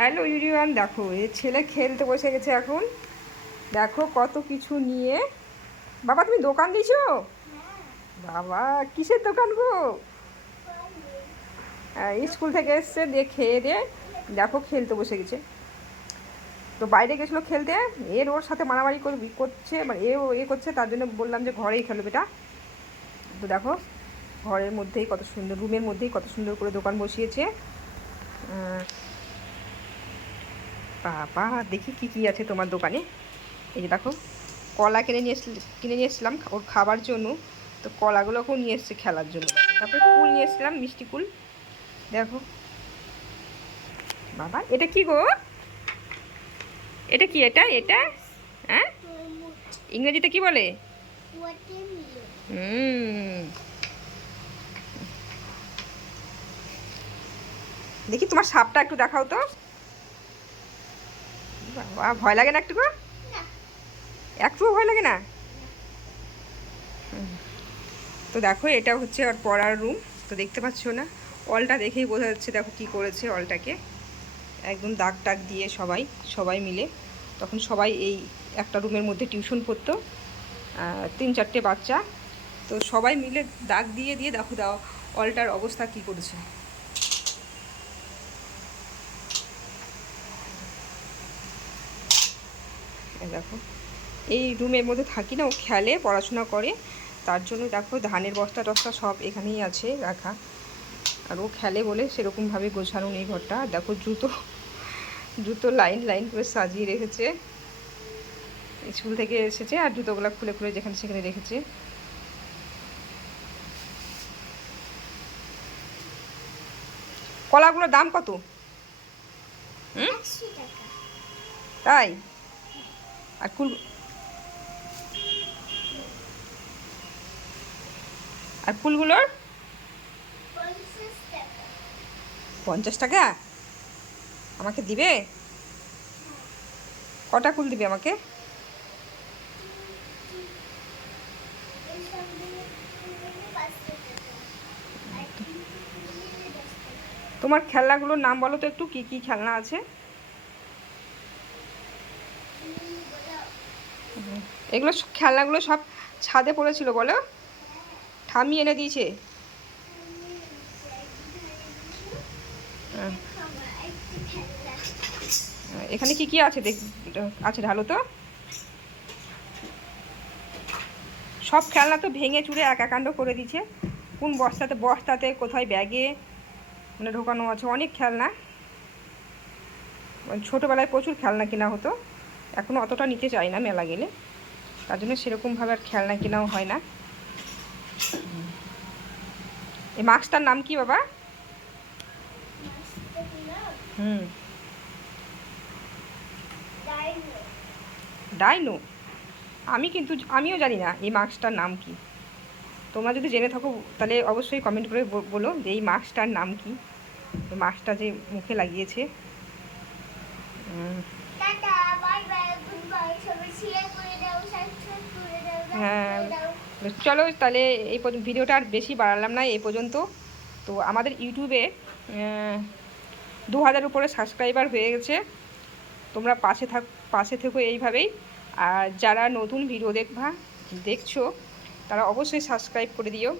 Hello ইউরিয়ান, দেখো এই ছেলে খেলতে বসে গেছে এখন। দেখো কত কিছু নিয়ে। বাবা তুমি দোকান দিছো? বাবা কিসের দোকান গো? স্কুল থেকে এসছে, দিয়ে খেয়ে দিয়ে দেখো খেলতে বসে গেছে। তো বাইরে গেছিলো খেলতে, ওর সাথে মারামারি করছে, মানে করছে, তার জন্য বললাম যে ঘরেই খেলো বেটা। তো দেখো ঘরের মধ্যেই কত সুন্দর, রুমের মধ্যেই কত সুন্দর করে দোকান বসিয়েছে। বাবা দেখি কি কি আছে তোমার দোকানে। এই যে দেখো কলা কিনে নিয়ে এসেছিলাম ওর খাবার জন্য। তো কলাগুলোকেও নিয়ে এসছে খেলার জন্য। তারপরে কুল নিয়ে এসেছিলাম, মিষ্টি কুল। দেখো বাবা এটা কি গো? এটা কি? এটা এটা হ্যাঁ, ইংরেজিতে কি বলে? হুম, দেখি তোমার সাপটা একটু দেখাও তো। বাবা ভয় লাগে না একটু? একটুও ভয় লাগে না? তো দেখো এটা হচ্ছে ওর পড়ার রুম। তো দেখতে পাচ্ছ না, অলটা দেখেই বোঝা যাচ্ছে। দেখো কি করেছে অলটাকে, একদম দাগ টাগ দিয়ে সবাই সবাই মিলে। তখন সবাই এই একটা রুমের মধ্যে টিউশন পড়তো, 3-4টে বাচ্চা। তো সবাই মিলে দাগ দিয়ে দিয়ে দেখো দাও অলটার অবস্থা কি করেছে। দেখো এই রুমের মধ্যে থাকি না, ও খেলে পড়াশোনা করে, তার জন্য দেখো ধানের বস্তা টস্তা সব এখানেই আছে রাখা। আর ও খেলে বলে সেরকমভাবে গোছানো নেই ঘরটা। দেখো জুতো জুতো লাইন লাইন করে সাজিয়ে রেখেছে। স্কুল থেকে এসেছে আর জুতোগুলো খুলে খুলে যেখানে সেখানে রেখেছে। কলাগুলোর দাম কত? তাই? আর ফুলগুলোর 50 টাকা? আমাকে দিবে? কটা কুল দিবে আমাকে? তোমার খেলনাগুলোর নাম বলো তো একটু, কি কি খেলনা আছে? এগুলো খেলনাগুলো সব ছাদে পড়েছিল বলো, ঠামি এনে দিয়েছে? এখানে কি কি আছে আছে ঢালো তো। সব খেলনা তো ভেঙে চুরে একাকাণ্ড করে দিয়েছে। কোন বস্তাতে বস্তাতে, কোথায় ব্যাগে মানে ঢোকানো আছে অনেক খেলনা। ছোটোবেলায় প্রচুর খেলনা কেনা হতো, এখনও অতটা নিতে চাই না মেলা গেলে, তার জন্য সেরকমভাবে আর খেলনা কেনাও হয় না। এই মাছটার নাম কি বাবা? হুম, ডাইনো? আমিও জানি না এই মাছটার নাম কি। তোমরা যদি জেনে থাকো তাহলে অবশ্যই কমেন্ট করে বলো যে এই মাছটার নাম কি, মাছটা যে মুখে লাগিয়েছে। হ্যাঁ, চলো তাহলে এই ভিডিওটা আর বেশি বাড়ালাম না, এই পর্যন্ত। তো আমাদের ইউটিউবে 2000 উপরে সাবস্ক্রাইবার হয়ে গেছে। তোমরা পাশে থেকো এইভাবেই। আর যারা নতুন ভিডিও দেখছো তারা অবশ্যই সাবস্ক্রাইব করে দিও,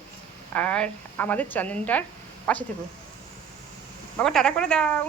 আর আমাদের চ্যানেলটার পাশে থেকো। বাবা টাটা করে দাও।